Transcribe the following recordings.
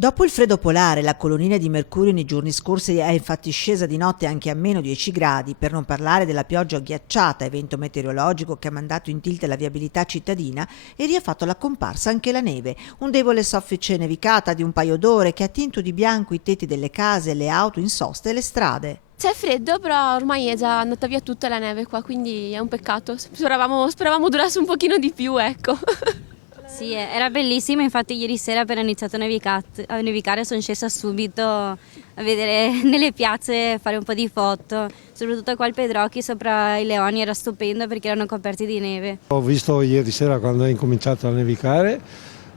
Dopo il freddo polare, la colonnina di mercurio nei giorni scorsi è infatti scesa di notte anche a meno 10 gradi, per non parlare della pioggia ghiacciata, evento meteorologico che ha mandato in tilt la viabilità cittadina e rifatto la comparsa anche la neve, un debole soffice nevicata di un paio d'ore che ha tinto di bianco i tetti delle case, le auto in sosta e le strade. C'è freddo, però ormai è già andata via tutta la neve qua, quindi è un peccato. Speravamo durasse un pochino di più, ecco. Sì, era bellissimo, infatti ieri sera appena iniziato a nevicare sono scesa subito a vedere nelle piazze, fare un po' di foto, soprattutto qua al Pedrocchi sopra i Leoni era stupendo perché erano coperti di neve. Ho visto ieri sera quando è incominciato a nevicare,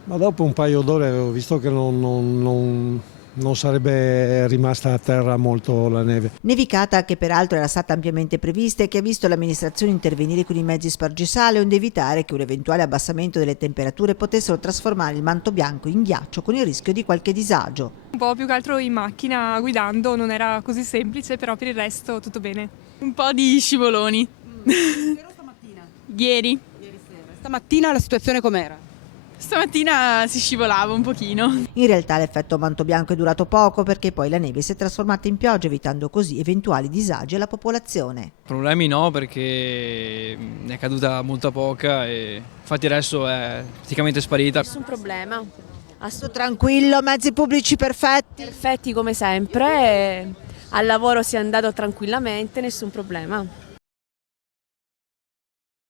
ma dopo un paio d'ore avevo visto che non sarebbe rimasta a terra molto la neve. Nevicata che peraltro era stata ampiamente prevista e che ha visto l'amministrazione intervenire con i mezzi spargisale onde evitare che un eventuale abbassamento delle temperature potessero trasformare il manto bianco in ghiaccio con il rischio di qualche disagio. Un po' più che altro in macchina guidando non era così semplice, però per il resto tutto bene. Un po' di scivoloni. Ero stamattina? Ieri. Ieri sera. Stamattina la situazione com'era? Stamattina si scivolava un pochino. In realtà l'effetto manto bianco è durato poco perché poi la neve si è trasformata in pioggia, evitando così eventuali disagi alla popolazione. Problemi no, perché ne è caduta molta poca e infatti adesso è praticamente sparita. Nessun problema. Tranquillo, mezzi pubblici perfetti. Perfetti come sempre, al lavoro si è andato tranquillamente, nessun problema.